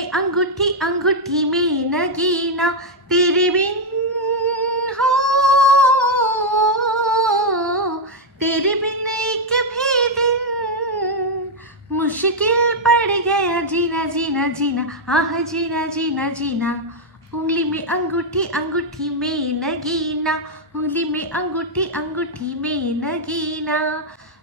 में अंगूठी अंगूठी में नगीना तेरे बिन हो, तेरे बिन एक भी दिन मुश्किल पड़ गया जीना जीना जीना, आह जीना जीना जीना। उंगली में अंगूठी अंगूठी में नगीना, उंगली में अंगूठी अंगूठी में नगीना।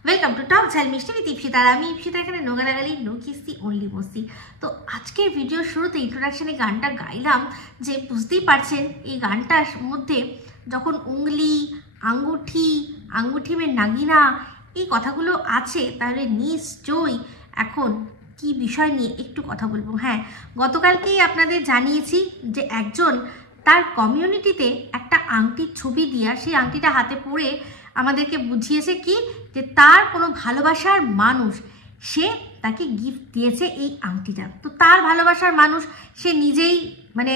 वेलकम टू टॉक झाल मिष्टी विद इप्सिता। আমি ইপসিতা এখানে নোগা লাগালি নো কিস্তি অনলি মস্তি। তো আজকের ভিডিওর শুরুতে ইন্ট্রোডাকশনে গানটা গাইলাম যে বুঝতেই পারছেন এই গানটার মধ্যে যখন উংলি আঙ্গুঠি আঙ্গুঠি মে নাগিনা এই কথাগুলো আছে তাহলে নিশ্চয়ই এখন কি বিষয় নিয়ে একটু কথা বলবো। হ্যাঁ, গতকালকেই আপনাদের জানিয়েছি যে একজন তার কমিউনিটিতে একটা আংটির ছবি দিয়ে সেই আংটিটা হাতে পরে আমাদেরকে বুঝিয়েছে কি যে তার কোনো ভালোবাসার মানুষ সে তাকে গিফট দিয়েছে এই আংটিটা। তো তার ভালোবাসার মানুষ সে নিজেই মানে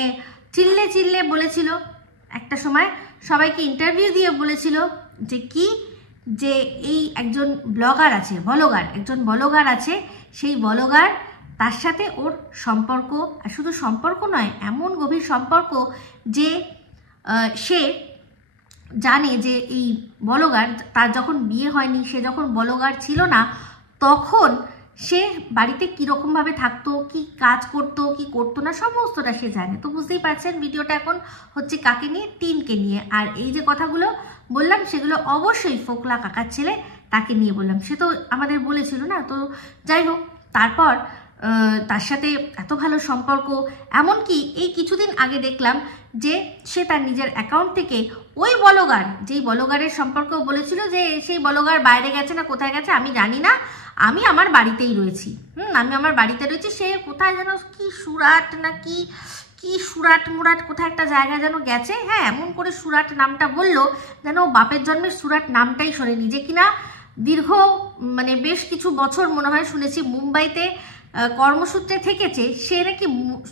চিল্লে চিল্লে বলেছিল, একটা সময় সবাইকে ইন্টারভিউ দিয়ে বলেছিল যে কি যে এই একজন ব্লগার আছে, একজন ব্লগার আছে, সেই ব্লগার তার সাথে ওর সম্পর্ক, আর শুধু সম্পর্ক নয় এমন গভীর সম্পর্ক যে সে জানে যে এই ব্লগার তার যখন বিয়ে হয়নি, সে যখন ব্লগার ছিল না তখন সে বাড়িতে কীরকমভাবে থাকতো, কি কাজ করতো কি করতো না সমস্তটা সে জানে। তো বুঝতেই পারছেন ভিডিওটা এখন হচ্ছে কাকে নিয়ে, টিনকে নিয়ে। আর এই যে কথাগুলো বললাম সেগুলো অবশ্যই ফোকলা কাকার ছেলে তাকে নিয়ে বললাম, সে তো আমাদের বলেছিল না। তো যাই হোক, তারপর তার সাথে এত ভালো সম্পর্ক, এমনকি এই কিছুদিন আগে দেখলাম যে সে তার নিজের অ্যাকাউন্ট থেকে ওই ব্লগার, যেই ব্লগারের সম্পর্ক বলেছিল যে সেই ব্লগার বাইরে গেছে না কোথায় গেছে আমি জানি না, আমি আমার বাড়িতেই রয়েছি, আমি আমার বাড়িতে রয়েছি। সে কোথায় যেন কি সুরাট না কি কি সুরাট মুরাট কোথায় একটা জায়গায় যেন গেছে। হ্যাঁ, এমন করে সুরাট নামটা বললো যেন বাপের জন্মের সুরাট নামটাই শোনেনি, যে কিনা দীর্ঘ মানে বেশ কিছু বছর মনে হয় শুনেছি মুম্বাইতে কর্মসূত্রে থেকেছে। সে নাকি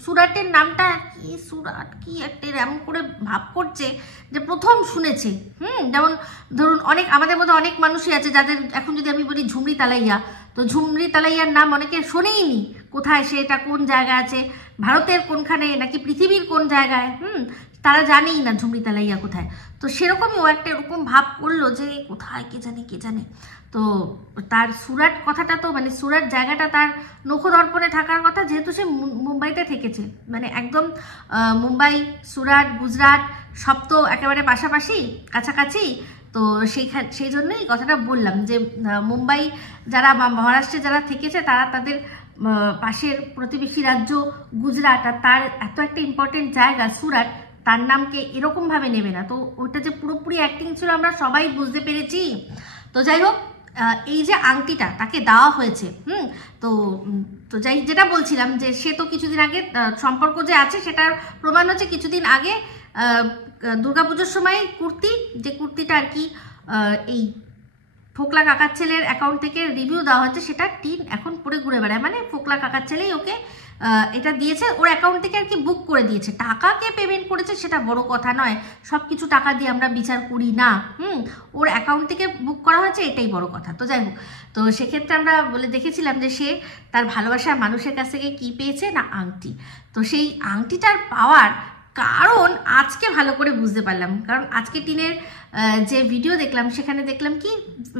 সুরাটের নামটা কি সুরাট কি একটা এমন করে ভাব করছে যে প্রথম শুনেছে। যেমন ধরুন অনেক আমাদের মধ্যে অনেক মানুষই আছে যাদের এখন যদি আমি বলি ঝুমরি তালাইয়া, তো ঝুমরি তালাইয়ার নাম অনেকে শোনেইনি, কোথায় সে, এটা কোন জায়গায় আছে, ভারতের কোনখানে নাকি পৃথিবীর কোন জায়গায়, তারা জানেই না ঝুমরি তালাইয়া কোথায়। তো সেরকমই ও একটা এরকম ভাব করলো যে কোথায় কে জানে। তো তার সুরাট কথাটা তো মানে সুরাট জায়গাটা তার নখদর্পণে থাকার কথা, যেহেতু সে মুম্বাইতে থেকেছে, মানে একদম মুম্বাই সুরাট গুজরাট সব তো একেবারে পাশাপাশি কাছাকাছি। তো সেই জন্যই কথাটা বললাম যে মুম্বাই যারা বা মহারাষ্ট্রে যারা থেকেছে তারা তাদের পাশের প্রতিবেশী রাজ্য গুজরাট আর তার এত একটা ইম্পর্টেন্ট জায়গা সুরাট, তার নামকে এরকমভাবে নেবে না। তো ওটা যে পুরোপুরি অ্যাক্টিং ছিল আমরা সবাই বুঝতে পেরেছি। তো যাই হোক, এই যে আংটিটা তাকে দেওয়া হয়েছে, তো যেটা বলছিলাম যে সে তো কিছুদিন আগে সম্পর্ক যে আছে সেটার প্রমাণ হচ্ছে কিছুদিন আগে দুর্গাপুজোর সময় কুর্তিটা আর কি এই ফোকলা কাকার ছেলের অ্যাকাউন্ট থেকে রিভিউ দেওয়া হচ্ছে, সেটা টিন এখন পরে ঘুরে বেড়ায়, মানে ফোকলা কাকার ছেলেই ওকে এটা দিয়েছে, ওর অ্যাকাউন্ট থেকে আর কি বুক করে দিয়েছে। টাকাকে পেমেন্ট করেছে সেটা বড় কথা নয়, সব কিছু টাকা দিয়ে আমরা বিচার করি না, ওর অ্যাকাউন্ট থেকে বুক করা হয়েছে এটাই বড় কথা। তো যাই হোক, তো সেক্ষেত্রে আমরা বলে দেখেছিলাম যে সে তার ভালোবাসার মানুষের কাছ থেকে কী পেয়েছে না আংটি। তো সেই আংটিটার পাওয়ার কারণ আজকে ভালো করে বুঝতে পারলাম, কারণ আজকে টিনের যে ভিডিও দেখলাম সেখানে দেখলাম কি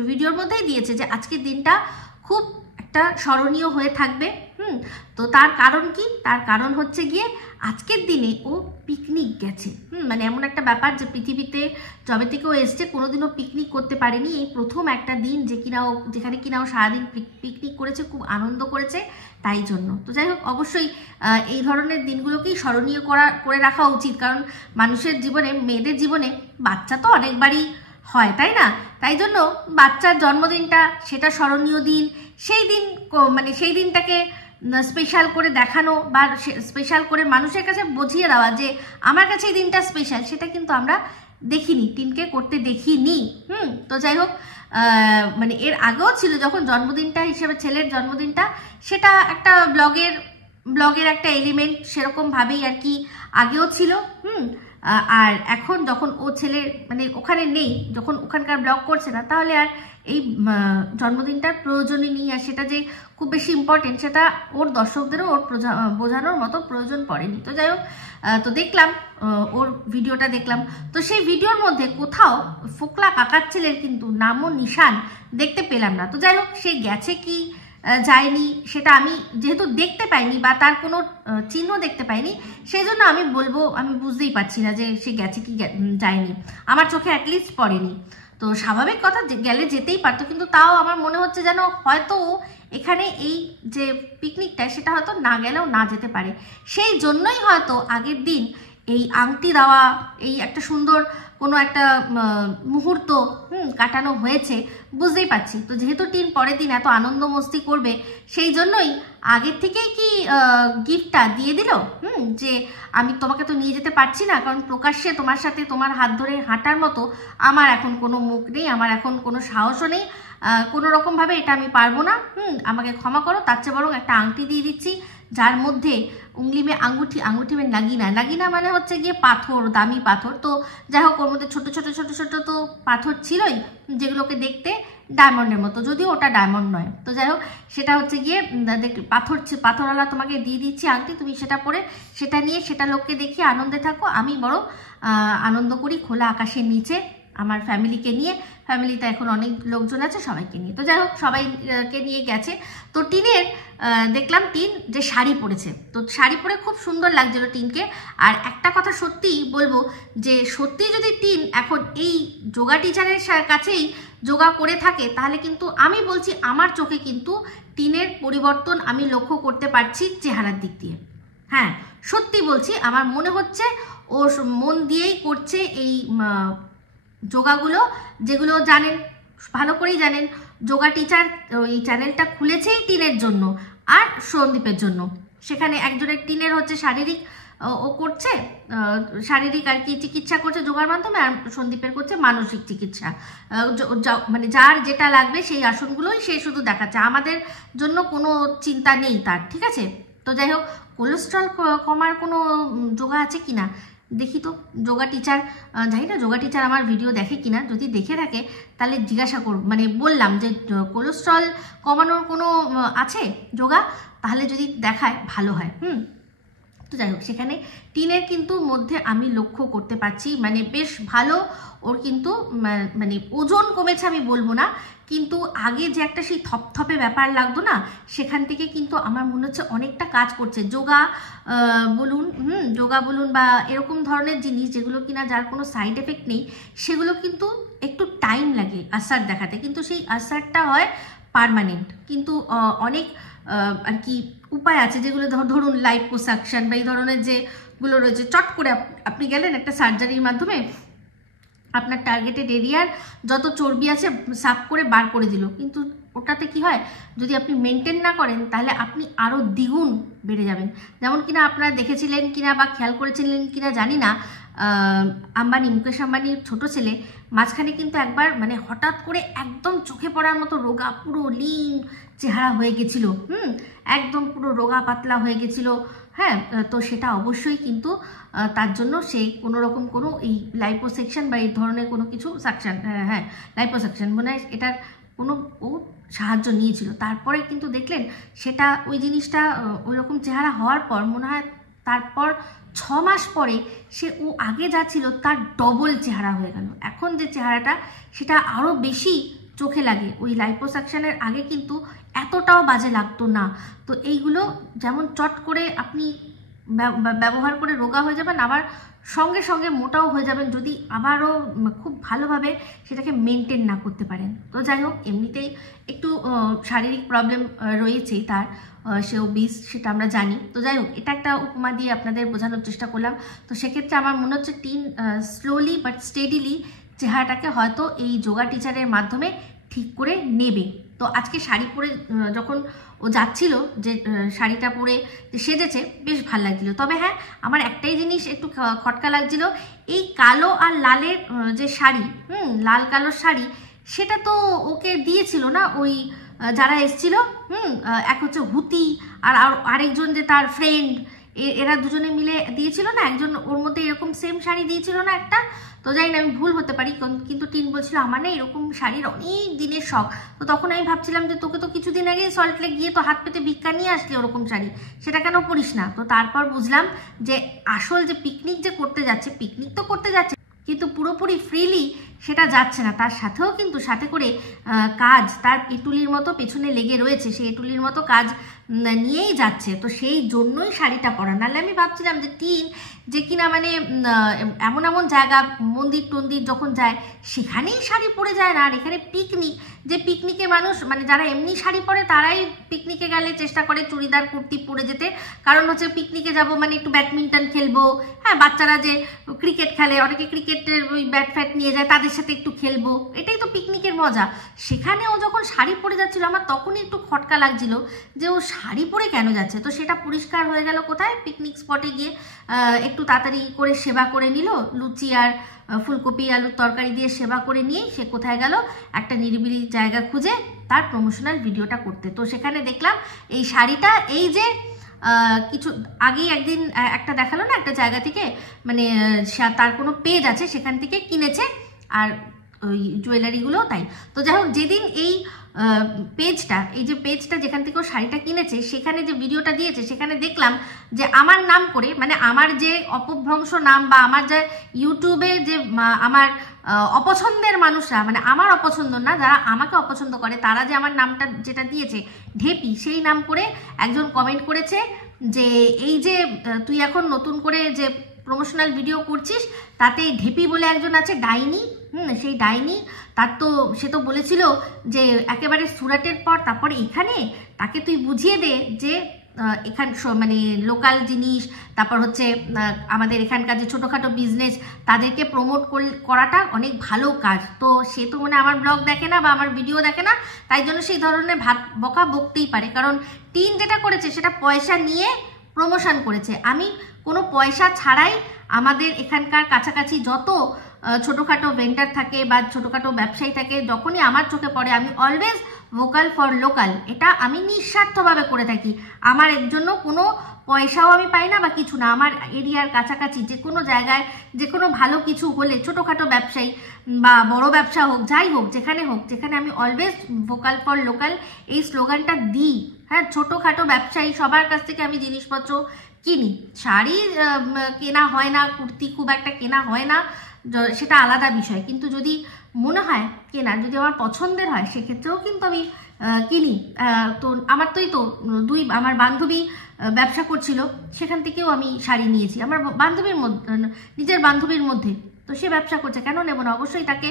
ভিডিওর মধ্যেই দিয়েছে যে আজকের দিনটা খুব একটা স্মরণীয় হয়ে থাকবে। তো তার কারণ কি, তার কারণ হচ্ছে গিয়ে আজকের দিনে ও পিকনিক গেছে। মানে এমন একটা ব্যাপার যে পৃথিবীতে যবে থেকে ও এসছে কোনোদিনও পিকনিক করতে পারেনি, এই প্রথম একটা দিন যেখানে কিনা ও সারাদিন পিকনিক করেছে, খুব আনন্দ করেছে তাই জন্য। তো যাই হোক, অবশ্যই এই ধরনের দিনগুলোকেই স্মরণীয় করে রাখা উচিত, কারণ মানুষের জীবনে, মেয়েদের জীবনে বাচ্চা তো অনেকবারই হয় তাই না, তাই জন্য বাচ্চার জন্মদিনটা সেটা স্মরণীয় দিন, সেই দিন মানে সেই দিনটাকে স্পেশাল করে দেখানো বা স্পেশাল করে মানুষের কাছে বুঝিয়ে দেওয়া যে আমার কাছে এই দিনটা স্পেশাল, সেটা কিন্তু আমরা দেখিনি, টিনকে করতে দেখিনি। তো যাই হোক, মানে এর আগেও ছিল যখন জন্মদিনটা হিসেবে ছেলের জন্মদিনটা, সেটা একটা ব্লগের একটা এলিমেন্ট সেরকমভাবেই আর কি আগেও ছিল। আর এখন যখন ও ছেলে মানে ওখানে নেই, যখন ওখানকার ব্লগ করছে না, তাহলে আর এই জন্মদিনটার প্রয়োজনই নেই। আর সেটা যে খুব বেশি ইম্পর্টেন্ট সেটা ওর দর্শকদেরও ওর বোঝানোর মতো প্রয়োজন পড়েনি। তো যাই হোক, তো দেখলাম ওর ভিডিওটা দেখলাম, তো সেই ভিডিওর মধ্যে কোথাও ফোকলা কাকার ছেলের কিন্তু নামও নিশান দেখতে পেলাম না। তো যাই হোক, সে গেছে কি যায়নি সেটা আমি যেহেতু দেখতে পাইনি বা তার কোনো চিহ্ন দেখতে পাইনি, সেই জন্য আমি বলবো আমি বুঝতেই পারছি না যে সে গেছে কি যায়নি, আমার চোখে অ্যাটলিস্ট পড়েনি। তো স্বাভাবিক কথা, গেলে যেতেই পারতো, কিন্তু তাও আমার মনে হচ্ছে যেন হয়তো এখানে এই যে পিকনিকটা সেটা হয়তো না গেলেও না যেতে পারে, সেই জন্যই হয়তো আগের দিন এই আংটি দেওয়া, এই একটা সুন্দর কোনো একটা মুহূর্ত কাটানো হয়েছে, বুঝতেই পারছি। তো যেহেতু টিন পরের দিন এত আনন্দ মস্তি করবে, সেই জন্যই আগের থেকেই কি গিফটটা দিয়ে দিল, যে আমি তোমাকে তো নিয়ে যেতে পারছি না, কারণ প্রকাশ্যে তোমার সাথে তোমার হাত ধরে হাঁটার মতো আমার এখন কোনো মুখ নেই, আমার এখন কোনো সাহসও নেই, কোনো রকমভাবে এটা আমি পারবো না, আমাকে ক্ষমা করো, তার চেয়ে বরং একটা আংটি দিয়ে দিচ্ছি যার মধ্যে উংলি মে আঙ্গুঠি, আঙ্গুঠি মে নাগিনা, নাগিনা মানে হচ্ছে গিয়ে পাথর, দামি পাথর। তো যাই হোক, ওর মধ্যে ছোট ছোট ছোট ছোট তো পাথর ছিলই, যেগুলোকে দেখতে ডায়মন্ডের মতো, যদিও ওটা ডায়মন্ড নয়। তো যাই হোক, সেটা হচ্ছে গিয়ে পাথরওয়ালা তোমাকে দিয়ে দিচ্ছি আংটি, তুমি সেটা পরে সেটা নিয়ে সেটা লোককে দেখিয়ে আনন্দে থাকো, আমি বরং আনন্দ করি খোলা আকাশের নিচে আমার ফ্যামিলিকে নিয়ে। ফ্যামিলিতে এখন অনেক লোকজন আছে, সবাইকে নিয়ে। তো যাই হোক, সবাইকে নিয়ে গেছে। তো টিনের দেখলাম টিন যে শাড়ি পরেছে, তো শাড়ি পরে খুব সুন্দর লাগছিল টিনকে। আর একটা কথা সত্যিই বলবো, যে সত্যি যদি টিন এখন এই যোগা টিচারের কাছেই যোগা করে থাকে, তাহলে কিন্তু আমি বলছি আমার চোখে কিন্তু টিনের পরিবর্তন আমি লক্ষ্য করতে পারছি চেহারার দিক দিয়ে। হ্যাঁ, সত্যি বলছি, আমার মনে হচ্ছে ও মন দিয়েই করছে এই যোগাগুলো, যেগুলো জানেন, ভালো করেই জানেন যোগা টিচার ওই চ্যানেলটা খুলেছেই টিনের জন্য আর সন্দীপের জন্য। সেখানে একজনের টিনের হচ্ছে শারীরিক ও করছে, শারীরিক আর কি চিকিৎসা করছে যোগার মাধ্যমে, আর সন্দীপের করছে মানসিক চিকিৎসা, মানে যার যেটা লাগবে সেই আসনগুলোই সে শুধু দেখাচ্ছে, আমাদের জন্য কোনো চিন্তা নেই তার, ঠিক আছে। তো যাই হোক, কোলেস্ট্রল কমার কোনো যোগা আছে কিনা দেখি তো। যোগা টিচার, জানি না যোগা টিচার আমার ভিডিও দেখে কিনা, যদি দেখে থাকে তাহলে জিজ্ঞাসা করব, মানে বললাম যে কোলেস্ট্রল কমানোর কোনো আছে যোগা, তাহলে যদি দেখায় ভালো হয়। তো যাই হোক, সেখানে টিনের কিন্তু মধ্যে আমি লক্ষ্য করতে পারছি মানে বেশ ভালো ওর কিন্তু মানে ওজন কমেছে আমি বলবো না, কিন্তু আগে যে একটা সেই থপথপে ব্যাপার লাগতো না, সেখান থেকে কিন্তু আমার মনে হচ্ছে অনেকটা কাজ করছে। যোগা বলুন যোগা বলুন বা এরকম ধরনের জিনিস যেগুলো কিনা যার কোনো সাইড এফেক্ট নেই, সেগুলো কিন্তু একটু টাইম লাগে আসার দেখাতে, কিন্তু সেই আসারটা হয় পার্মানেন্ট। কিন্তু অনেক আর কি উপায় আছে, যেগুলো ধরুন লাইপোসাকশন বা এই ধরনের যেগুলো রয়েছে, চট করে আপনি গেলেন একটা সার্জারির মাধ্যমে আপনার টার্গেটেড এরিয়ার যত চর্বি আছে সাফ করে বার করে দিল, কিন্তু ওটাতে কি হয়, যদি আপনি মেনটেন না করেন তাহলে আপনি আরও দ্বিগুণ বেড়ে যাবেন। যেমন কিনা আপনারা দেখেছিলেন কিনা বা খেয়াল করেছিলেন কিনা জানি না, মুকেশ আম্বানির ছোট ছেলে মাঝখানে কিন্তু একবার মানে হঠাৎ করে একদম চোখে পড়ার মতো রোগা, পুরো লিন চেহারা হয়ে গেছিল, একদম পুরো রোগা পাতলা হয়ে গেছিল। হ্যাঁ, তো সেটা অবশ্যই কিন্তু তার জন্য সে কোনো রকম কোনো এই লাইপোসেকশন বা এই ধরনের কোনো কিছু সাকশন, হ্যাঁ লাইপোসেকশন মানে এটার কোনো ও সাহায্য নিয়েছিল। তারপরে কিন্তু দেখলেন সেটা ওই জিনিসটা ওই রকম চেহারা হওয়ার পর মনে হয় তারপর 6 মাস পরে সে ও আগে যা ছিল তার ডবল চেহারা হয়ে গেল। এখন যে চেহারাটা সেটা আরও বেশি চোখে লাগে, ওই লাইপোসাকশনের আগে কিন্তু এতটাও বাজে লাগতো না। তো এইগুলো যেমন চট করে আপনি ব্যবহার করে রোগা হয়ে যাবেন, আবার সঙ্গে সঙ্গে মোটাও হয়ে যাবেন যদি আবারও খুব ভালোভাবে সেটাকে মেনটেন না করতে পারেন। তো যাই হোক, এমনিতেই একটু শারীরিক প্রবলেম রয়েছেই তার, সেও বিষ, সেটা আমরা জানি। তো যাই হোক, এটা একটা উপমা দিয়ে আপনাদের বোঝানোর চেষ্টা করলাম। তো সেক্ষেত্রে আমার মনে হচ্ছে টিন স্লোলি বাট স্টেডিলি চেহারাটাকে হয়তো এই যোগা টিচারের মাধ্যমে ঠিক করে নেবে। তো আজকে শাড়ি পরে যখন ও যাচ্ছিল, যে শাড়িটা পরে সেজেছে, বেশ ভালো লাগছিল। তবে হ্যাঁ, আমার একটাই জিনিস একটু খটকা লাগছিল, এই কালো আর লালের যে শাড়ি, লাল কালোর শাড়ি, সেটা তো ওকে দিয়েছিল না ওই যারা এসছিল, এক হচ্ছে হুতি আর আরেকজন যে তার ফ্রেন্ড, এরা দুজনে মিলে দিয়েছিল না, একজন ওর মধ্যে এরকম সেম শাড়ি দিয়েছিল না একটা, তো জানি না আমি ভুল হতে পারি, কিন্তু টিন বলছিল আমার না এরকম শাড়ির অনেক দিনের শখ। তো তখন আমি ভাবছিলাম যে তোকে তো কিছুদিন আগে সল্টলেক গিয়ে তো হাত পেতে ভিক্ষা নিয়ে আসলি ওরকম শাড়ি, সেটা কেন পরিস না? তো তারপর বুঝলাম যে আসল যে পিকনিক যে করতে যাচ্ছে, পিকনিক তো করতে যাচ্ছে কিন্তু পুরোপুরি ফ্রিলি সেটা যাচ্ছে না, তার সাথেও কিন্তু সাথে করে কাজ তার এটুলির মতো পেছনে লেগে রয়েছে, সেই এটুলির মতো কাজ নিয়েই যাচ্ছে। তো সেই জন্যই শাড়িটা পরা, নাহলে আমি ভাবছিলাম যে টিন যে কিনা মানে এমন এমন জায়গা মন্দির টন্দির যখন যায় সেখানেই শাড়ি পরে যায় না, আর এখানে পিকনিক, যে পিকনিকে মানুষ মানে যারা এমনি শাড়ি পরে তারাই পিকনিকে গেলে চেষ্টা করে চুড়িদার কুর্তি পরে যেতে, কারণ হচ্ছে পিকনিকে যাব মানে একটু ব্যাডমিন্টন খেলবো, হ্যাঁ বাচ্চারা যে ক্রিকেট খেলে অনেকে ক্রিকেটের ওই ব্যাট ফ্যাট নিয়ে যায় তাদের সাথে একটু খেলবো, এটাই তো পিকনিকের মজা। সেখানে ও যখন শাড়ি পরে যাচ্ছিল আমার তখনই একটু খটকা লাগছিল যে ও শাড়ি পরে কেন যাচ্ছে। তো সেটা পরিষ্কার হয়ে গেল কোথায়, পিকনিক স্পটে গিয়ে একটু তাড়াতাড়ি করে সেবা করে নিল, লুচি আর ফুলকপি আলুর তরকারি দিয়ে সেবা করে নিয়ে সে কোথায় গেল, একটা নিরিবিলি জায়গা খুঁজে তার প্রমোশনাল ভিডিওটা করতে। তো সেখানে দেখলাম এই শাড়িটা, এই যে কিছু আগেই একদিন একটা দেখালো না একটা জায়গা থেকে, মানে তার কোনো পেজ আছে সেখান থেকে কিনেছে, আর ওই জুয়েলারিগুলোও তাই। তো যাই হোক, যেদিন এই পেজটা, এই যে পেজটা যেখান থেকে ও শাড়িটা কিনেছে সেখানে যে ভিডিওটা দিয়েছে সেখানে দেখলাম যে আমার নাম করে, মানে আমার যে অপভ্রংশ নাম বা আমার যে ইউটিউবে যে আমার অপছন্দের মানুষরা, মানে আমার অপছন্দ না, যারা আমাকে অপছন্দ করে তারা যে আমার নামটা যেটা দিয়েছে ঢেপি, সেই নাম করে একজন কমেন্ট করেছে যে এই যে তুই এখন নতুন করে যে প্রমোশনাল ভিডিও করছিস তাতে ঢেপি বলে একজন আছে ডাইনি, সেই ডাইনি তার তো সে তো বলেছিল যে একেবারে সুরাটের পর তারপরে এখানে, তাকে তুই বুঝিয়ে দে যে এখান মানে লোকাল জিনিস, তারপর হচ্ছে আমাদের এখানকার যে ছোটোখাটো বিজনেস তাদেরকে প্রমোট করাটা অনেক ভালো কাজ। তো সে তো মানে আমার ব্লগ দেখে না বা আমার ভিডিও দেখে না, তাই জন্য সেই ধরনের বকা বকতেই পারে, কারণ টিন যেটা করেছে সেটা পয়সা নিয়ে প্রমোশন করেছে, আমি কোনো পয়সা ছাড়াই আমাদের এখানকার কাছাকাছি যত ছোটোখাটো ভেন্ডার থাকে বা ছোটোখাটো ব্যবসায়ী থাকে, যখনই আমার চোখে পড়ে আমি অলওয়েজ ভোকাল ফর লোকাল, এটা আমি নিঃস্বার্থভাবে করে থাকি। আমার এর জন্য কোনো পয়সাও আমি পাই না বা কিছু না, আমার এরিয়ার কাছাকাছি যে কোনো জায়গায় যে কোনো ভালো কিছু হলে, ছোটোখাটো ব্যবসায়ী বা বড় ব্যবসা হোক, যাই হোক, যেখানে আমি অলওয়েজ ভোকাল ফর লোকাল এই স্লোগানটা দিই। হ্যাঁ, ছোটোখাটো ব্যবসায়ী সবার কাছ থেকে আমি জিনিসপত্র কিনি, শাড়ি কেনা হয় না, কুর্তি খুব একটা কেনা হয় না, সেটা আলাদা বিষয়, কিন্তু যদি মনে হয় কেনা, যদি আমার পছন্দের হয় সেক্ষেত্রেও কিন্তু আমি কিনি। তো আমার আমার বান্ধবী ব্যবসা করছিল, সেখান থেকেও আমি শাড়ি নিয়েছি, আমার বান্ধবীর মধ্যে, নিজের বান্ধবীর মধ্যে, তো সে ব্যবসা করছে, কেন নেব না, অবশ্যই তাকে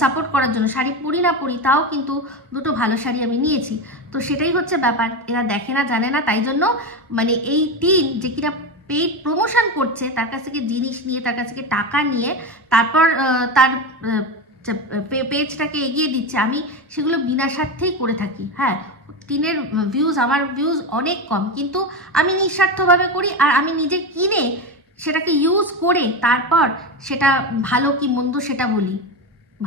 সাপোর্ট করার জন্য। শাড়ি পরি না পরি তাও কিন্তু দুটো ভালো শাড়ি আমি নিয়েছি। তো সেটাই হচ্ছে ব্যাপার, এরা দেখে না জানে না, তাই জন্য মানে এই টিন যে কিনা পেইড প্রমোশন করছে, তার কাছ থেকে জিনিস নিয়ে, তার কাছ থেকে টাকা নিয়ে তারপর তার পেজটাকে এগিয়ে দিচ্ছে, আমি সেগুলো বিনা স্বার্থেই করে থাকি। হ্যাঁ, টিনের ভিউজ, আমার ভিউজ অনেক কম, কিন্তু আমি নিঃস্বার্থভাবে করি, আর আমি নিজে কিনে সেটাকে ইউজ করে তারপর সেটা ভালো কি মন্দ সেটা বলি,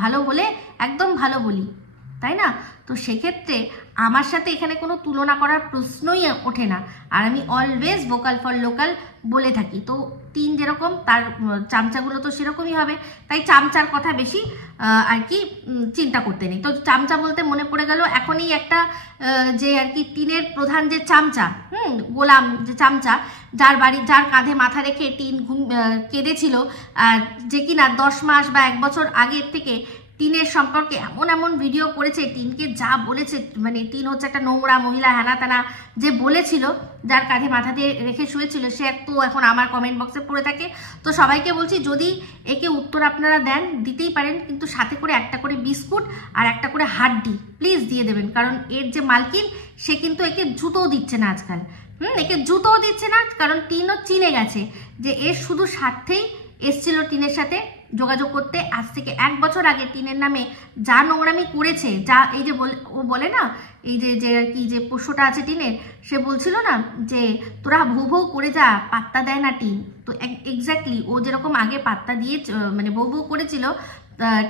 ভালো হলে একদম ভালো বলি, তাই না? তো সেক্ষেত্রে আমার সাথে এখানে কোনো তুলনা করার প্রশ্নই ওঠে না, আর আমি অলওয়েজ ভোকাল ফর লোকাল বলে থাকি। তো টিন যেরকম, তার চামচাগুলো তো সেরকমই হবে, তাই চামচার কথা বেশি আর কি চিন্তা করতে নেই। তো চামচা বলতে মনে পড়ে গেল এখনই একটা, যে আর কি টিনের প্রধান যে চামচা, গোলাম যে চামচা, যার কাঁধে মাথা রেখে টিন কেঁদেছিল, যে কিনা 10 মাস বা 1 বছর আগের থেকে টিনের সম্পর্কে এমন ভিডিও করেছে, টিনকে যা বলেছে, মানে টিন হচ্ছে একটা নোংরা মহিলা, হ্যানা ত্যানা যে বলেছিল, যার কাঁধে মাথা দিয়ে রেখে শুয়েছিল, সে তো এখন আমার কমেন্ট বক্সে পড়ে থাকে। তো সবাইকে বলছি, যদি একে উত্তর আপনারা দেন, দিতেই পারেন, কিন্তু সাথে করে একটা করে বিস্কুট আর একটা করে হাড্ডি প্লিজ দিয়ে দেবেন, কারণ এর যে মালকিন সে কিন্তু একে জুতোও দিচ্ছে না আজকাল, একে জুতোও দিচ্ছে না, কারণ টিনও চিনে গেছে যে এর শুধু স্বার্থেই এসছিল টিনের সাথে যোগাযোগ করতে। আজ থেকে 1 বছর আগে টিনের নামে যা নোংরামি করেছে, যা এই যে ও বলে না, এই যে আর কি যে পোষ্যটা আছে টিনের, সে বলছিল না যে তোরা ভৌ ভৌ করে যা, পাত্তা দেয় না টিন। তো এক্স্যাক্টলি ও যেরকম আগে পাত্তা দিয়ে মানে ভৌ ভৌ করেছিল,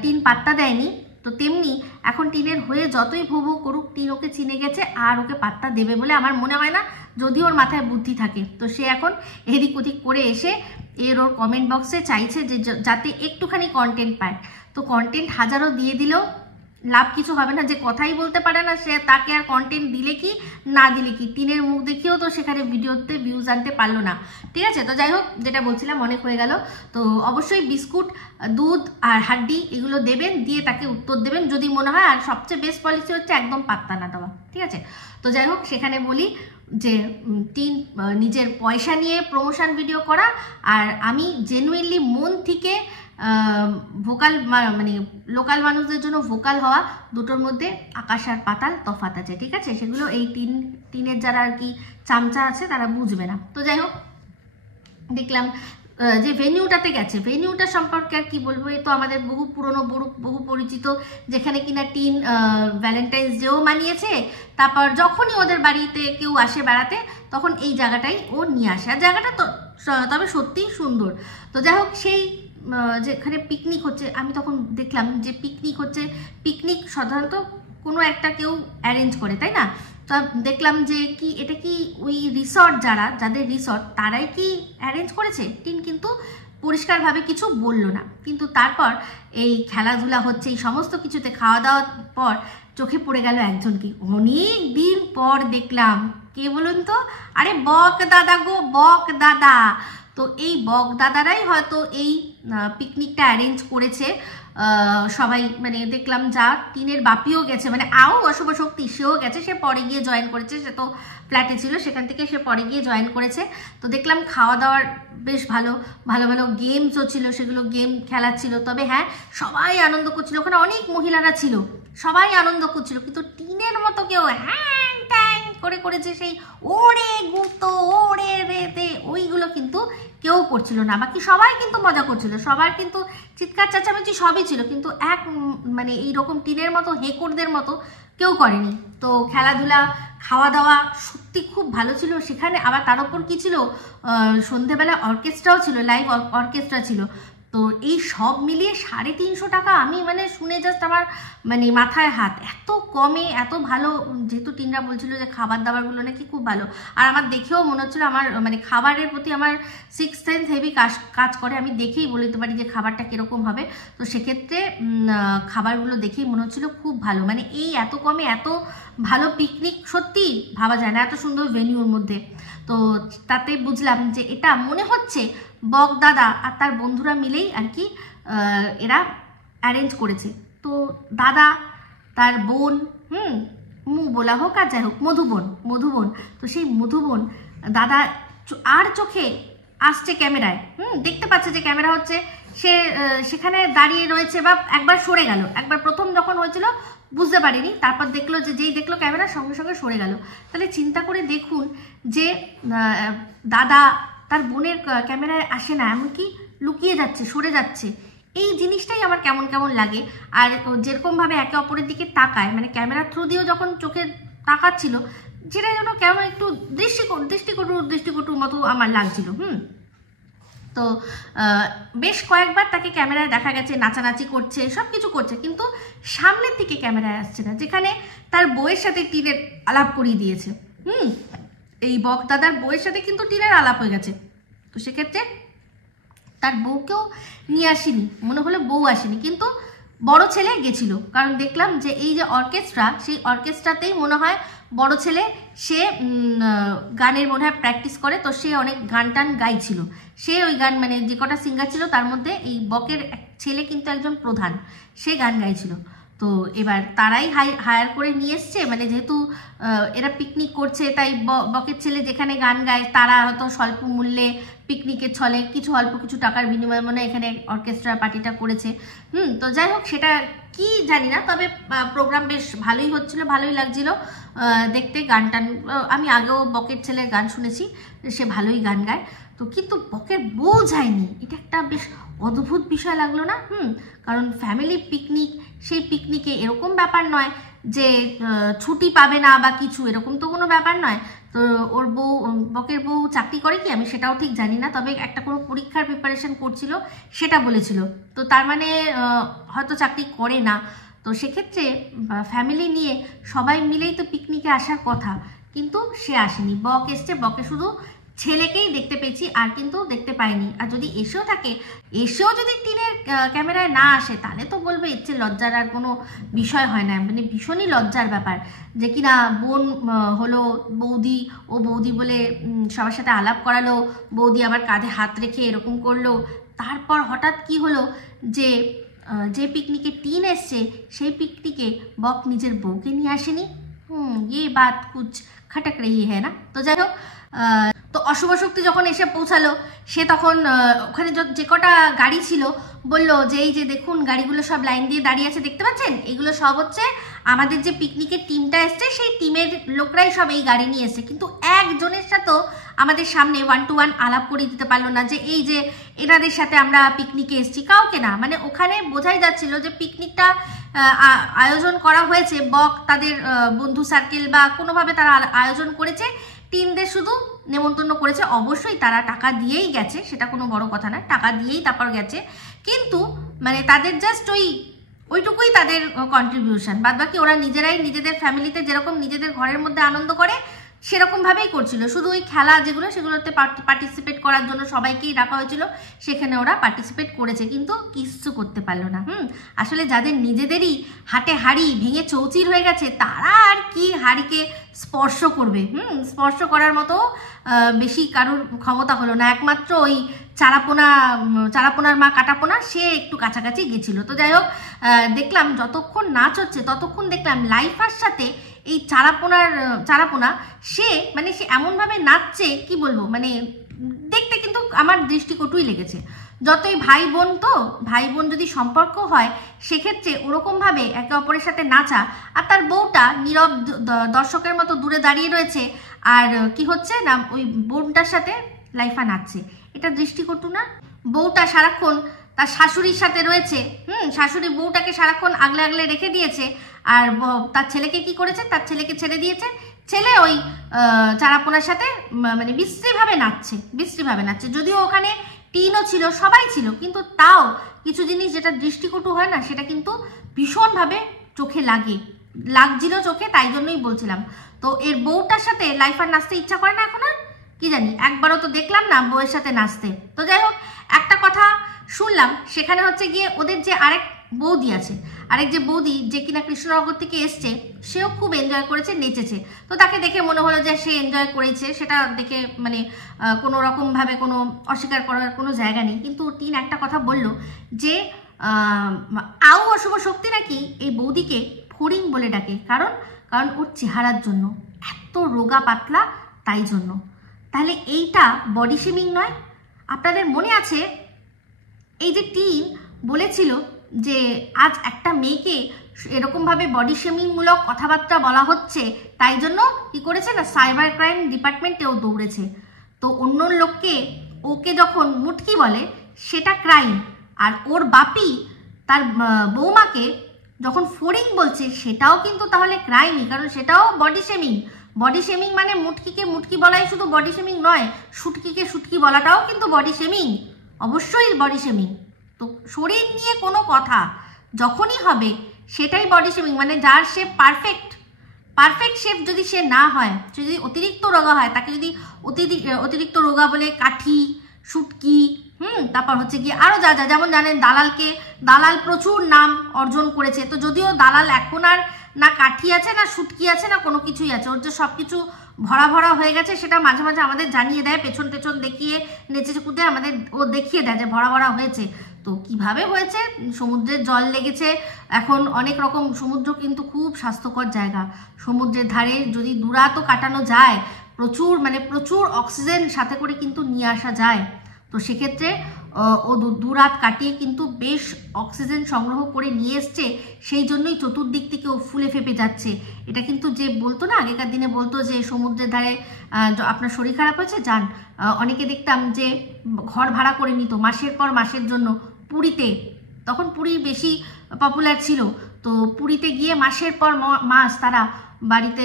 টিন পাত্তা দেয়নি, তো তেমনি এখন টিনের হয়ে যতই ভৌ ভৌ করুক, টিন ওকে চিনে গেছে আর ওকে পাত্তা দেবে বলে আমার মনে হয় না। যদি ওর মাথায় বুদ্ধি থাকে। তো সে এখন এদিক ওদিক করে এসে ওর কমেন্ট বক্সে চাইছে যে যাতে একটুখানি কন্টেন্ট পায়। তো কন্টেন্ট হাজারও দিয়ে দিলেও লাভ কিছু হবে না, যে কথাই বলতে পারে না সে, তাকে আর কন্টেন্ট দিলে কি না দিলে কি, টিনের মুখ দেখিয়েও তো সেখানে ভিডিওতে ভিউজ আনতে পারলো না। ঠিক আছে, তো যাই হোক, যেটা বলছিলাম অনেক হয়ে গেল। তো অবশ্যই বিস্কুট, দুধ আর হাড্ডি এগুলো দেবেন, দিয়ে তাকে উত্তর দেবেন যদি মনে হয়। আর সবচেয়ে বেস্ট পলিসি হচ্ছে একদম পাত্তা না দেওয়া। ঠিক আছে, তো যাই হোক, সেখানে বলি যে টিন নিজের পয়সা নিয়ে প্রমোশন ভিডিও করা আর আমি জেনুইনলি মন থেকে ভোকাল, মানে লোকাল মানুষদের জন্য ভোকাল হওয়া, দুটোর মধ্যে আকাশ আর পাতাল তফাৎ আছে। ঠিক আছে, সেগুলো এই টিনের যারা আর কি চামচা আছে তারা বুঝবে না। তো যাই হোক, দেখলাম যে ভেনিউটাতে গেছে, ভেনিউটা সম্পর্কে আর কি বলবো, এই তো আমাদের বহু পুরনো বহু পরিচিত, যেখানে কিনা টিন ভ্যালেন্টাইন্স ডেও মানিয়েছে। তারপর যখনই ওদের বাড়িতে কেউ আসে বেড়াতে তখন এই জায়গাটাই ও নিয়ে আসে, আর জায়গাটা তো তবে সত্যিই সুন্দর। তো যাই হোক, সেই যেখানে পিকনিক হচ্ছে, আমি তখন দেখলাম যে পিকনিক হচ্ছে, পিকনিক সাধারণত কোনো একটা কেউ অ্যারেঞ্জ করে, তাই না? তো দেখলাম যে কি এটা কি ওই রিসর্ট, যাদের রিসর্ট তারাই কি অ্যারেঞ্জ করেছে। টিন কিন্তু পরিষ্কারভাবে কিছু বললো না, কিন্তু তারপর এই খেলাধুলা হচ্ছে, এই সমস্ত কিছুতে খাওয়া দাওয়ার পর চোখে পড়ে গেল একজনকে, অনেক দিন পর দেখলাম। কে বলুন তো? আরে বক দাদা গো, বক দাদা। তো এই বক দাদারাই হয়তো এই পিকনিকটা অ্যারেঞ্জ করেছে। সবাই মানে দেখলাম, যা টিনের বাপিও গেছে, মানে অশুভ শক্তি, সেও গেছে, সে পরে গিয়ে জয়েন করেছে, সে তো ফ্ল্যাটে ছিল, সেখান থেকে সে পরে গিয়ে জয়েন করেছে। তো দেখলাম খাওয়া দাওয়ার বেশ ভালো ভালো গেমসও ছিল, সেগুলো গেম খেলাচ্ছিল। তবে হ্যাঁ, সবাই আনন্দ করছিল, ওখানে অনেক মহিলারা ছিল, সবাই আনন্দ করছিল, কিন্তু টিনের মতো কেউ হ্যাং ট্যাং করে যে সেই ওড়ে গুতো ওড়ে রেতে ওইগুলো কিন্তু কেউ করছিল না। বাকি সবাই কিন্তু মজা করছিল, সবার কিন্তু চিৎকার চেঁচামেচি সবই ছিল, কিন্তু মানে এইরকম টিনের মতো হেঁকড়দের মতো কেউ করেনি। তো খেলাধুলা, খাওয়া দাওয়া সত্যি খুব ভালো ছিল সেখানে। আবার তার উপর কি ছিল, সন্ধেবেলা অর্কেস্ট্রাও ছিল, লাইভ অর্কেস্ট্রা ছিল। তো এই সব মিলিয়ে 350 টাকা, আমি মানে শুনে জাস্ট আমার মানে মাথায় হাত, এত কমে এত ভালো। যেহেতু টিনরা বলছিল যে খাবার দাবারগুলো নাকি খুব ভালো, আর আমার দেখেও মনে হচ্ছিল আমার মানে খাবারের প্রতি আমার সিক্স সেন্স হেভি কাজ করে, আমি দেখেই বলতে পারি যে খাবারটা কীরকম হবে। তো সেক্ষেত্রে খাবারগুলো দেখেই মনে হচ্ছিল খুব ভালো, মানে এই এত কমে এত ভালো পিকনিক সত্যি ভাবা যায় না, এত সুন্দর ভেনিউর মধ্যে। তো তাতে বুঝলাম যে এটা মনে হচ্ছে বক দাদা আর তার বন্ধুরা মিলেই আর কি এরা অ্যারেঞ্জ করেছে। তো দাদা, তার বোন, বলা হোক আর যাই হোক, মধুবন। তো সেই মধুবন দাদা আর চোখে আসছে ক্যামেরায়, দেখতে পাচ্ছে যে ক্যামেরা হচ্ছে, সে সেখানে দাঁড়িয়ে রয়েছে বা একবার সরে গেল। একবার প্রথম যখন হয়েছিল বুঝতে পারিনি, তারপর দেখলো যে যেই দেখলো ক্যামেরা সঙ্গে সঙ্গে সরে গেল। তাহলে চিন্তা করে দেখুন যে দাদা তার বোনের ক্যামেরায় আসে না, এমনকি লুকিয়ে যাচ্ছে, সরে যাচ্ছে। এই জিনিসটাই আমার কেমন কেমন লাগে। আর যেরকমভাবে একে অপরের দিকে তাকায়, মানে ক্যামেরার থ্রু দিয়েও যখন চোখে তাকাচ্ছিল, যেটা যেন কেমন একটু দৃষ্টিকটুর মতো আমার লাগছিল। তো বেশ কয়েকবার তাকে ক্যামেরায় দেখা গেছে নাচানাচি করছে, সব কিছু করছে, কিন্তু সামনের দিকে ক্যামেরায় আসছে না, যেখানে তার বউয়ের সাথে টিনের আলাপ করিয়ে দিয়েছে। এই বক দাদার বউয়ের সাথে কিন্তু টিনের আলাপ হয়ে গেছে। তো সেক্ষেত্রে তার বউকেও নিয়ে আসেনি, মনে হলো বউ আসেনি, কিন্তু বড় ছেলে গেছিল। কারণ দেখলাম যে এই যে অর্কেস্ট্রা, সেই অর্কেস্ট্রাতেই মনে হয় বড় ছেলে, সে গানের মনে হয় প্র্যাকটিস করে। তো সে অনেক গান টান গাইছিল, সে ওই গান মানে যে কটা সিঙ্গার ছিল তার মধ্যে এই বকের ছেলে কিন্তু একজন প্রধান, সে গান গাইছিল। তো এবার তারাই হায়ার করে নিয়ে এসছে, মানে যেহেতু এরা পিকনিক করছে, তাই বকের ছেলে যেখানে গান গায় তারা হয়তো স্বল্প মূল্যে পিকনিকের ছলে কিছু অল্প কিছু টাকার বিনিময়ে মনে এখানে অর্কেস্ট্রা পার্টিটা করেছে। তো যাই হোক, সেটা কি জানি না, তবে প্রোগ্রাম বেশ ভালোই হচ্ছিল, ভালোই লাগছিল দেখতে। গান টান আমি আগেও বকের ছেলের গান শুনেছি, সে ভালোই গান গায়। তো কিন্তু বকের বউ যায়নি, এটা একটা বেশ অদ্ভুত বিষয় লাগলো না? কারণ ফ্যামিলি পিকনিক, সেই পিকনিকে এরকম ব্যাপার নয় যে ছুটি পাবে না বা কিছু, এরকম তো কোনো ব্যাপার নয়। তো ওর বউ, বকের বউ চাকরি করে কি আমি সেটাও ঠিক জানি না, তবে একটা কোনো পরীক্ষার প্রিপারেশন করছিল সেটা বলেছিল। তো তার মানে হয়তো চাকরি করে না। তো সেক্ষেত্রে ফ্যামিলি নিয়ে সবাই মিলেই তো পিকনিকে আসার কথা, কিন্তু সে আসেনি। বক এসছে, বকে শুধু ছেলেকেই দেখতে পেয়েছি, আর কিন্তু দেখতে পাইনি। আর যদি এসেও থাকে, এসেও যদি টিনের ক্যামেরায় না আসে, তাহলে তো বলবে এর চেয়ে লজ্জার আর কোনো বিষয় হয় না। মানে ভীষণই লজ্জার ব্যাপার যে কিনা বোন হলো বৌদি, ও বৌদি বলে সবার সাথে আলাপ করালো, বৌদি আবার কাঁধে হাত রেখে এরকম করলো। তারপর হঠাৎ কি হলো যে যে পিকনিকে টিন এসছে সেই পিকনিকে বক নিজের বউকে নিয়ে আসেনি। ये बात कुछ खटक रही है ना। তো যাই হোক, তো অশুভ শক্তি যখন এসে পৌঁছালো, সে তখন ওখানে যে কটা গাড়ি ছিল বলল যে এই যে দেখুন গাড়িগুলো সব লাইন দিয়ে দাঁড়িয়ে আছে, দেখতে পাচ্ছেন, এগুলো সব হচ্ছে আমাদের যে পিকনিকের টিমটা এসছে সেই টিমের লোকরাই সব এই গাড়ি নিয়ে এসছে। কিন্তু একজনের সাথেও আমাদের সামনে 1 to 1 আলাপ করে দিতে পারলো না যে এই যে এনাদের সাথে আমরা পিকনিকে এসছি, কাউকে না। মানে ওখানে বোঝাই যাচ্ছিল যে পিকনিকটা আয়োজন করা হয়েছে, বক তাদের বন্ধু সার্কেল বা কোনোভাবে তারা আয়োজন করেছে, টিনদের শুধু নেমন্তন্ন করেছে। অবশ্যই তারা টাকা দিয়েই গেছে, সেটা কোনো বড় কথা না, টাকা দিয়েই তারপর গেছে, কিন্তু মানে তাদের জাস্ট ওইটুকুই তাদের কন্ট্রিবিউশন। বাদ বাকি ওরা নিজেরাই নিজেদের ফ্যামিলিতে যেরকম নিজেদের ঘরের মধ্যে আনন্দ করে সেরকমভাবেই করছিল। শুধু ওই খেলা যেগুলো সেগুলোতে পার্টিসিপেট করার জন্য সবাইকেই ডাকা হয়েছিল, সেখানে ওরা পার্টিসিপেট করেছে, কিন্তু কিচ্ছু করতে পারলো না। আসলে যাদের নিজেদেরই হাটে হাড়ি ভেঙে চৌচির হয়ে গেছে, তারা আর কি হাড়িকে স্পর্শ করবে? স্পর্শ করার মতো বেশি কারুর ক্ষমতা হলো না। একমাত্র ওই চারাপোনার মা কাটাপোনা, সে একটু কাছাকাছি গেছিল। তো যাই হোক, দেখলাম যতক্ষণ নাচ হচ্ছে ততক্ষণ দেখলাম লাইফার সাথে এই চারাপোনা সে এমনভাবে নাচছে, কি বলবো, মানে দেখতে কিন্তু আমার দৃষ্টিকটুই লেগেছে। যতই ভাই বোন যদি সম্পর্ক হয়, সেক্ষেত্রে ওরকমভাবে একে অপরের সাথে নাচা, আর তার বউটা নীরব দর্শকের মতো দূরে দাঁড়িয়ে রয়েছে, আর কি হচ্ছে না ওই বোনটার সাথে লাইফা নাচছে, এটা দৃষ্টিকটু না? বউটা সারাক্ষণ তার শাশুড়ির সাথে রয়েছে, শাশুড়ি বউটাকে সারাক্ষণ আগলে আগলে রেখে দিয়েছে, আর তার ছেলেকে কি করেছে, তার ছেলেকে ছেড়ে দিয়েছে, ছেলে ওই চারাপোনার সাথে মানে বিশ্রীভাবে নাচছে। যদিও ওখানে টিনও ছিল, সবাই ছিল, কিন্তু তাও কিছু জিনিস যেটা দৃষ্টিকটু হয় না, সেটা কিন্তু ভীষণভাবে চোখে লাগছিল চোখে, তাই জন্যই বলছিলাম। তো এর বউটার সাথে লাইফার নাচতে ইচ্ছা করে না এখন আর, কি জানি, একবারও তো দেখলাম না বউয়ের সাথে নাচতে। তো যাই হোক, একটা কথা শুনলাম, সেখানে হচ্ছে গিয়ে ওদের যে আরেক যে বৌদি যে কিনা কৃষ্ণনগর থেকে এসছে, সেও খুব এনজয় করেছে, নেচেছে। তো তাকে দেখে মনে হলো যে সে এনজয় করেছে, সেটা দেখে মানে কোনো রকমভাবে কোনো অস্বীকার করার কোনো জায়গা নেই। কিন্তু টিন একটা কথা বলল যে অশুভ শক্তি নাকি এই বৌদিকে ফড়িং বলে ডাকে, কারণ ওর চেহারার জন্য, এত রোগা পাতলা, তাই জন্য। তাহলে এইটা বডি শেমিং নয়? আপনাদের মনে আছে এই যে টিন বলেছিল যে আজ একটা মেয়েকে এরকমভাবে বডি শেমিংমূলক কথাবার্তা বলা হচ্ছে, তাই জন্য কি করেছে না, সাইবার ক্রাইম ডিপার্টমেন্টেও দৌড়েছে। তো অন্য লোককে ওকে যখন মুটকি বলে সেটা ক্রাইম, আর ওর বাপি তার বৌমাকে যখন ফড়িং বলছে সেটাও কিন্তু তাহলে ক্রাইমই, কারণ সেটাও বডি শেমিং। মানে মুটকিকে মুটকি বলাই শুধু বডি শেমিং নয়, শুটকিকে শুটকি বলাটাও কিন্তু বডি শেমিং, অবশ্যই বডি শেমিং। তো শরীর নিয়ে কোনো কথা যখনই হবে সেটাই বডি শেমিং। মানে যার সে পারফেক্ট শেপ যদি সে না হয়, সে যদি অতিরিক্ত রোগা হয়, তাকে যদি অতিরিক্ত রোগা বলে কাঠি, শুটকি, তারপর হচ্ছে গিয়ে আরও যা যেমন জানেন দালাল প্রচুর নাম অর্জন করেছে। তো যদিও দালাল এখন আর না কাঠি আছে, না শুটকি আছে, না কোনো কিছুই আছে, ওর যে সব কিছু ভরা হয়ে গেছে, সেটা মাঝে মাঝে আমাদের জানিয়ে দেয়, পেছন দেখিয়ে নেচে কুদে আমাদের ও দেখিয়ে দেয় যে ভরা হয়েছে। তো কিভাবে হয়েছে, সমুদ্রের জল লেগেছে, এখন অনেক রকম, সমুদ্র কিন্তু খুব স্বাস্থ্যকর জায়গা, সমুদ্রের ধারে যদি দুরাতও কাটানো যায়, প্রচুর অক্সিজেন সাথে করে কিন্তু নিয়ে আসা যায়। তো সেক্ষেত্রে ও দুরাত কাটিয়ে কিন্তু বেশ অক্সিজেন সংগ্রহ করে নিয়ে এসছে, সেই জন্যই চতুর্দিক থেকে ও ফুলে ফেপে যাচ্ছে। এটা কিন্তু যে বলতো না, আগেকার দিনে বলতো যে সমুদ্রের ধারে আপনার শরীর খারাপ হয়েছে যান, অনেকে দেখতাম যে ঘর ভাড়া করে নিত মাসের পর মাসের জন্য পুরীতে, তখন পুরী বেশি পপুলার ছিল। তো পুরীতে গিয়ে মাসের পর মাস তারা বাড়িতে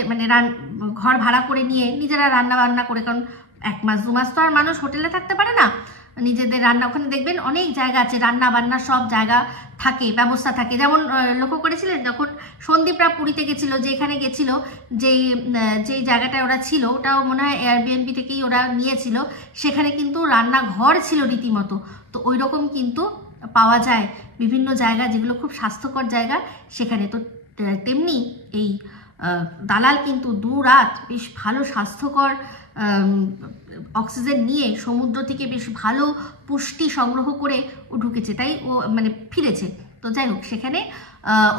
ঘর ভাড়া করে নিয়ে নিজেরা রান্না বান্না করে, কারণ 1 মাস 2 মাস তো আর মানুষ হোটেলে থাকতে পারে না, নিজেদের রান্না, ওখানে দেখবেন অনেক জায়গা আছে রান্না বান্না সব জায়গা থাকে, ব্যবস্থা থাকে। যেমন লক্ষ্য করেছিলেন যখন সন্দীপরা পুরীতে গেছিলো, যেখানে গেছিল, যেই জায়গাটায় ওরা ছিল ওটাও মনে হয় এয়ারবিএনবি থেকেই ওরা নিয়েছিল, সেখানে কিন্তু রান্নাঘর ছিল রীতিমতো। তো ওই রকম কিন্তু পাওয়া যায় বিভিন্ন জায়গা যেগুলো খুব স্বাস্থ্যকর জায়গা সেখানে। তো তেমনি এই দালাল কিন্তু 2 রাত বেশ ভালো স্বাস্থ্যকর অক্সিজেন নিয়ে সমুদ্র থেকে বেশ ভালো পুষ্টি সংগ্রহ করে ও ঢুকেছে, তাই ও মানে ফিরেছে। তো যাই হোক, সেখানে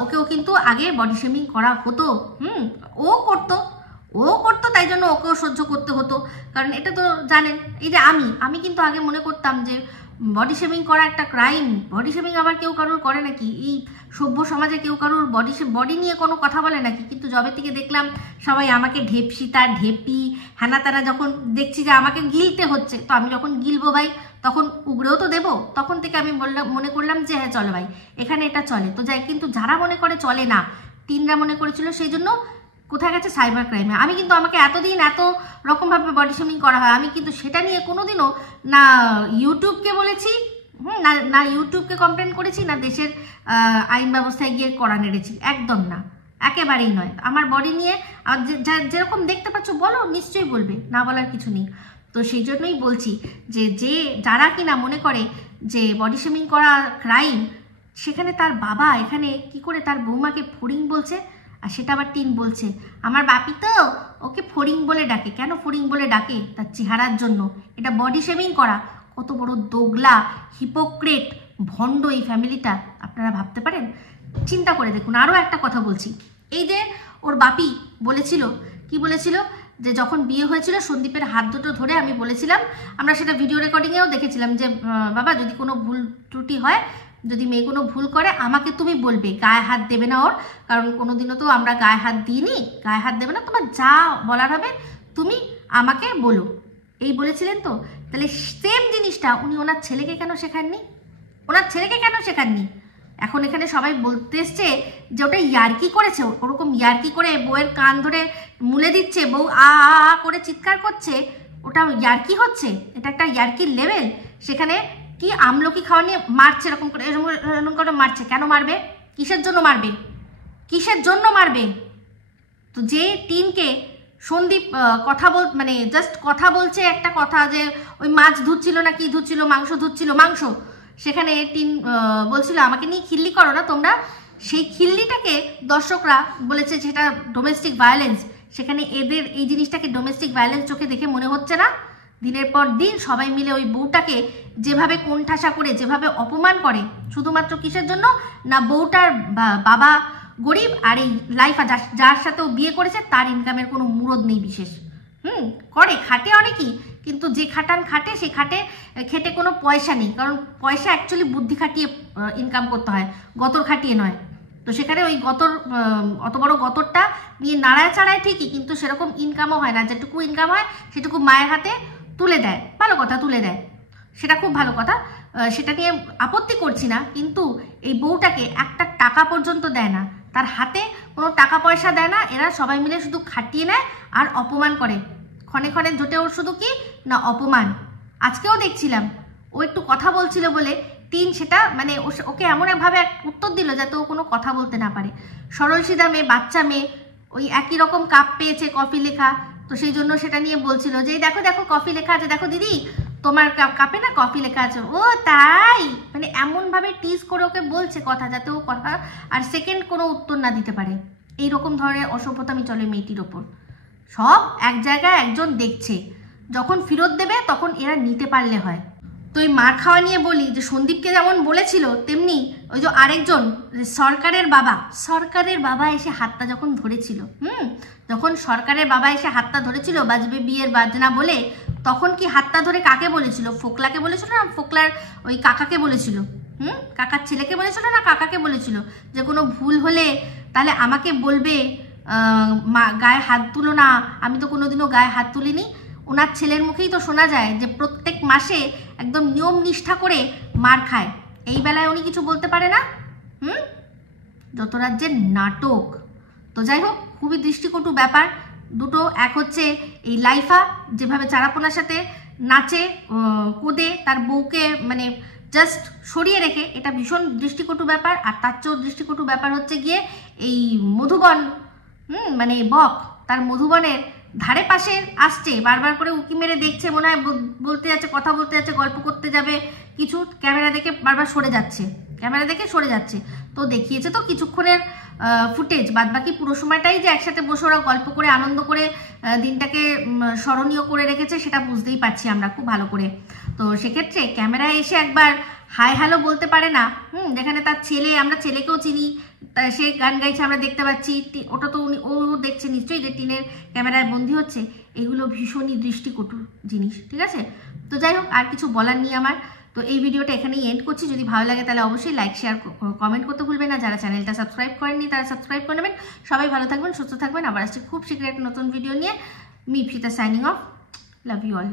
ওকেও কিন্তু আগে বডি শেমিং করা হতো। ও করতো তাই জন্য ওকেও সহ্য করতে হতো, কারণ এটা তো জানেন। এই যে আমি কিন্তু আগে মনে করতাম যে বডি শেমিং করা একটা ক্রাইম। বডি শেমিং আবার কেউ কারোর করে নাকি? এই সভ্য সমাজে কেউ কারোর বডি নিয়ে কোনো কথা বলে নাকি? কিন্তু যবে থেকে দেখলাম সবাই আমাকে ঢেপসিতা ঢেপি হ্যানা তারা, যখন দেখছি যে আমাকে গিলতে হচ্ছে, তো আমি যখন গিলবো ভাই তখন উগড়েও তো দেবো। তখন থেকে আমি মনে করলাম যে হ্যাঁ চলো ভাই, এখানে এটা চলে। তো যাই, কিন্তু যারা মনে করে চলে না, টিনরা মনে করেছিল, সেই জন্য কোথায় গেছে সাইবার ক্রাইমে। আমি কিন্তু আমাকে এতদিন এত রকমভাবে বডি শেমিং করা হয়, আমি কিন্তু সেটা নিয়ে কোনোদিনও না ইউটিউবকে বলেছি, না ইউটিউবকে কমপ্লেন করেছি, না দেশের আইন ব্যবস্থায় গিয়ে কড়া নেড়েছি, একদম না, একেবারেই নয়। আমার বডি নিয়ে যেরকম দেখতে পাচ্ছ বলো, নিশ্চয়ই বলবে, না বলার কিছু নেই। তো সেই জন্যই বলছি যে যারা কিনা মনে করে যে বডি শেমিং করা ক্রাইম, সেখানে তার বাবা এখানে কি করে তার বৌমাকে ফড়িং বলছে, আর সেটা আবার টিন বলছে আমার বাপি তো ওকে ফড়িং বলে ডাকে। কেন ফড়িং বলে ডাকে? তার চেহারার জন্য। এটা বডি শেমিং করা? কত বড় দোগলা, হিপোক্রেট, ভণ্ড এই ফ্যামিলিটা, আপনারা ভাবতে পারেন? চিন্তা করে দেখুন। আরও একটা কথা বলছি, এই যে ওর বাপি বলেছিল, কি বলেছিল, যে যখন বিয়ে হয়েছিল সন্দীপের হাত দুটো ধরে আমি বলেছিলাম, আমরা সেটা ভিডিও রেকর্ডিংয়েও দেখেছিলাম, যে বাবা যদি কোনো ভুল ত্রুটি হয়, যদি মেয়ে কোনো ভুল করে আমাকে তুমি বলবে, গায়ে হাত দেবে না ওর, কারণ কোনোদিনও তো আমরা গায়ে হাত দিইনি, গায়ে হাত দেবে না, তোমার যা বলার হবে তুমি আমাকে বলো, এই বলেছিলেন। তো তাহলে সেম জিনিসটা উনি ওনার ছেলেকে কেন শেখাননি? এখন এখানে সবাই বলতে এসছে যে ওটা ইয়ার্কি করেছে, ওরকম ইয়ার্কি করে বউয়ের কান ধরে মুলে দিচ্ছে, বউ আ করে চিৎকার করছে, ওটা ইয়ার্কি হচ্ছে, এটা একটা ইয়ার্কির লেভেল। সেখানে কি আমলকি খাওয়া নিয়ে মারছে, এরকম করে মারছে। কেন মারবে? কিসের জন্য মারবে? তো যে টিনকে সন্দীপ মানে জাস্ট কথা বলছে একটা কথা, যে ওই মাছ ধুচ্ছিল না কি ধুচ্ছিল, মাংস ধুচ্ছিল, সেখানে টিন বলছিল আমাকে নিয়ে খিল্লি করো না তোমরা, সেই খিল্লিটাকে দর্শকরা বলেছে যেটা ডোমেস্টিক ভায়োলেন্স। সেখানে এদের এই জিনিসটাকে ডোমেস্টিক ভায়োলেন্স চোখে দেখে মনে হচ্ছে না? দিনের পর দিন সবাই মিলে ওই বউটাকে যেভাবে কোণঠাসা করে, যেভাবে অপমান করে, শুধুমাত্র কিসের জন্য না, বউটার বাবা গরিব, আর এই লাইফা যার সাথে ও বিয়ে করেছে তার ইনকামের কোনো মুরদ নেই বিশেষ। করে খাটে অনেকই, কিন্তু যে খাটে সেই খেটে কোনো পয়সা নেই, কারণ পয়সা অ্যাকচুয়ালি বুদ্ধি খাটিয়ে ইনকাম করতে হয়, গতর খাটিয়ে নয়। তো সেখানে ওই অত বড় গতরটা নিয়ে নাড়ায় চাড়ায় ঠিকই, কিন্তু সেরকম ইনকামও হয় না। যেটুকু ইনকাম হয় সেটুকু মায়ের হাতে তুলে দেয়, ভালো কথা, তুলে দেয়, সেটা খুব ভালো কথা, সেটা নিয়ে আপত্তি করছি না। কিন্তু এই বউটাকে একটা টাকা পর্যন্ত দেয় না, তার হাতে কোনো টাকা পয়সা দেয় না। এরা সবাই মিলে শুধু খাটিয়ে নেয় আর অপমান করে, ক্ষণে ক্ষণে জোটে ওর শুধু কি না অপমান। আজকেও দেখছিলাম ও একটু কথা বলছিল বলে টিন সেটা মানে ওকে এমন একভাবে উত্তর দিল যাতে ও কোনো কথা বলতে না পারে। সরল সিধা মেয়ে, বাচ্চা মেয়ে, ওই একই রকম কাপ পেয়েছে কফি লেখা, তো সেই জন্য সেটা নিয়ে বলছিল যে দেখো দেখো কফি লেখা আছে, দেখো দিদি তোমার কাপে না কফি লেখা আছে। ও তাই, মানে এমনভাবে টিজ করে ওকে বলছে কথা, যাতে ও কথা আর সেকেন্ড কোনো উত্তর না দিতে পারে। এইরকম ধরনের অসভ্যতামি চলে মেয়েটির ওপর। সব এক জায়গায় একজন দেখছে, যখন ফেরত দেবে তখন এরা নিতে পারলে হয়। তো এই মার খাওয়া নিয়ে বলি যে সন্দীপকে যেমন বলেছিল, তেমনি ওই যে আরেকজন সরকারের বাবা এসে হাতটা যখন ধরেছিল, যখন সরকারের বাবা এসে হাতটা ধরেছিল বাজবে বিয়ের বাজনা বলে, তখন কি হাতটা ধরে কাকে বলেছিল? ফোকলাকে বলেছিল না ফোকলার ওই কাকাকে বলেছিল? কাকার ছেলেকে বলেছিল না কাকাকে বলেছিল যে কোনো ভুল হলে তাহলে আমাকে বলবে, গায়ে হাত তুলো না, আমি তো কোনোদিনও গায়ে হাত তুলিনি। ওনার ছেলের মুখেই তো শোনা যায় যে প্রত্যেক মাসে একদম নিয়ম নিষ্ঠা করে মার খায়, এই বেলায় উনি কিছু বলতে পারে না? যত রাজ্যের নাটক। তো যাই হোক, খুবই দৃষ্টিকটু ব্যাপার, দুটো, এক হচ্ছে এই লাইফা যেভাবে চারাপোনার সাথে নাচে, কোদে, তার বউকে মানে জাস্ট সরিয়ে রেখে, এটা ভীষণ দৃষ্টিকটু ব্যাপার। আর তার চেয়েও দৃষ্টিকটু ব্যাপার হচ্ছে গিয়ে এই মধুবন, মানে বক তার মধুবনের ধারে পাশে আসছে, বারবার করে উকি মেরে দেখছে, মনে হয় বলতে যাচ্ছে, কথা বলতে যাচ্ছে, গল্প করতে যাবে কিছু, ক্যামেরা দেখে বারবার সরে যাচ্ছে, ক্যামেরা দেখে সরে যাচ্ছে। তো দেখিয়েছে তো কিছুক্ষণের ফুটেজ, বাদ বাকি পুরো সময়টাই যে একসাথে বসে ওরা গল্প করে আনন্দ করে দিনটাকে স্মরণীয় করে রেখেছে সেটা বুঝতেই পারছি আমরা খুব ভালো করে। তো সেক্ষেত্রে ক্যামেরায় এসে একবার হাই হ্যালো বলতে পারে না, যেখানে তার ছেলে, আমরা ছেলেকেও চিনি, সে গান গাইছে আমরা দেখতে পাচ্ছি, ওটা তো ও দেখছে নিশ্চয়ই যে টিনের ক্যামেরায় বন্দি হচ্ছে, এগুলো ভীষণই দৃষ্টিকটু জিনিস, ঠিক আছে? তো যাই হোক, আর কিছু বলার নেই আমার। তো এই ভিডিওটা এখানেই এন্ড করছি। যদি ভালো লাগে তাহলে অবশ্যই লাইক, শেয়ার, কমেন্ট করতে ভুলবেন না। যারা চ্যানেলটা সাবস্ক্রাইব করেননি তারা সাবস্ক্রাইব করে নেবেন। সবাই ভালো থাকবেন, সুস্থ থাকবেন। আবার আসছি খুব শীঘ্রই একটা নতুন ভিডিও নিয়ে। Me Ipsita signing off. Love you all.